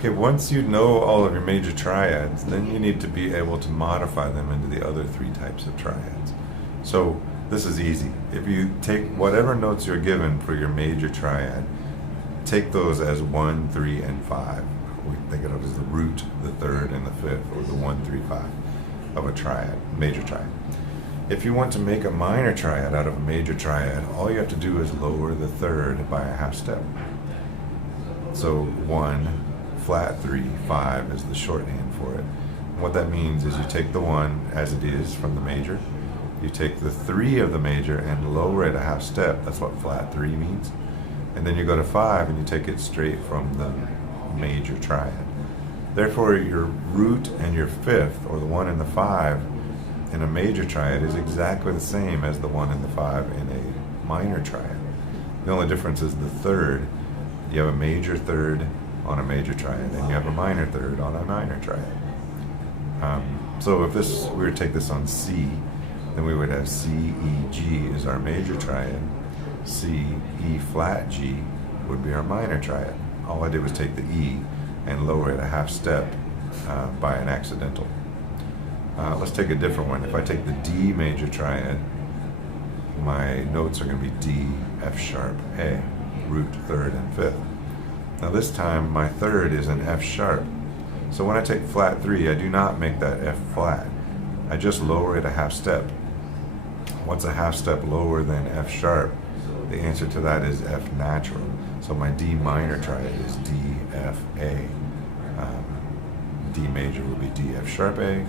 Okay, once you know all of your major triads, then you need to be able to modify them into the other three types of triads. So this is easy. If you take whatever notes you're given for your major triad, take those as 1, 3, and 5. We think of it as the root, the third, and the fifth, or the 1, 3, 5 of a triad, major triad. If you want to make a minor triad out of a major triad, all you have to do is lower the third by a half step. So 1, flat 3, 5 is the shorthand for it. And what that means is you take the 1 as it is from the major, you take the 3 of the major and lower it a half step. That's what flat 3 means. And then you go to 5 and you take it straight from the major triad. Therefore, your root and your fifth, or the 1 and the 5, in a major triad is exactly the same as the 1 and the 5 in a minor triad. The only difference is the third. You have a major third on a major triad, and you have a minor third on a minor triad. So if we were to take this on C, then we would have C, E, G is our major triad. C, E flat G would be our minor triad. All I did was take the E and lower it a half step by an accidental. Let's take a different one. If I take the D major triad, my notes are going to be D, F sharp, A, root, third, and fifth. Now this time my third is an F sharp. So when I take flat 3, I do not make that F flat. I just lower it a half step. What's a half step lower than F sharp? The answer to that is F natural. So my D minor triad is D, F, A. D major would be D, F sharp, A.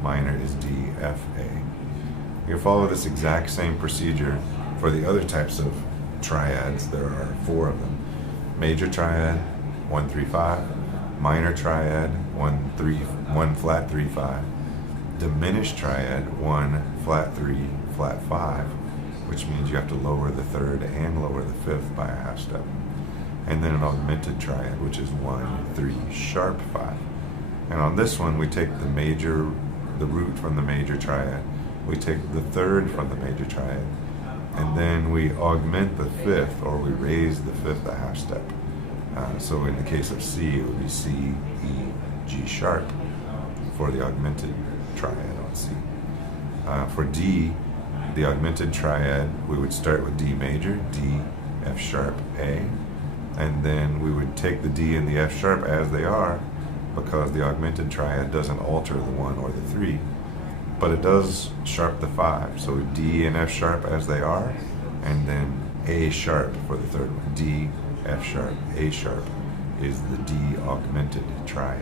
Minor is D, F, A. You follow this exact same procedure for the other types of triads. There are 4 of them. Major triad, 1, 3, 5. Minor triad, 1 flat 3, 5. Diminished triad, 1 flat 3, flat 5, which means you have to lower the third and lower the fifth by a half step. And then an augmented triad, which is 1, 3, sharp 5. And on this one, we take the root from the major triad, we take the third from the major triad, and then we augment the fifth, or we raise the fifth a half step. So in the case of C, it would be C, E, G sharp for the augmented triad on C. For D, the augmented triad, we would start with D major, D, F sharp, A, and then we would take the D and the F sharp as they are, because the augmented triad doesn't alter the 1 or the 3, but it does sharp the 5. So D and F sharp as they are, and then A sharp for the third one. D, F sharp, A sharp is the D augmented triad.